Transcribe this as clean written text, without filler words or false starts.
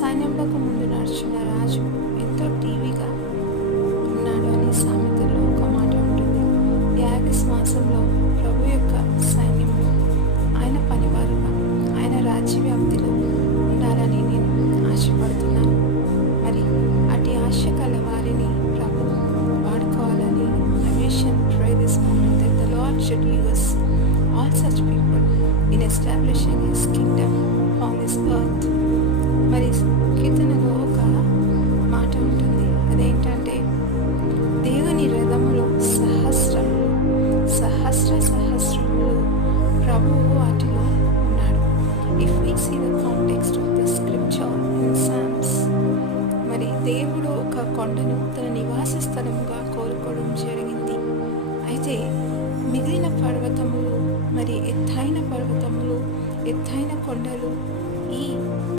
సైన్యములకు ముందు నడుచున్న రాజు ఎంతో టీవీగా ఉన్నాడు అని సామెతల్లో ఒక మాట ఉంటుంది. ఈ ఆగస్ట్ మాసంలో ప్రభు యొక్క సైన్యంలో ఆయన పనివారుగా ఆయన రాజ్య వ్యాప్తిలో ఉండాలని నేను ఆశపడుతున్నాను. మరి అటు ఆశ కల వారిని ప్రభు వాడుకోవాలని I wish and pray this moment that the Lord should use all such people in establishing His kingdom on this earth. మరి కీర్తనలో ఒక మాట ఉంటుంది, అదేంటంటే దేవుని రథములో సహస్రములు ప్రభువు వాటిలో ఉన్నాడు. If we see the context of the scripture in Psalms, మరి దేవుడు ఒక కొండను తన నివాస స్థలముగా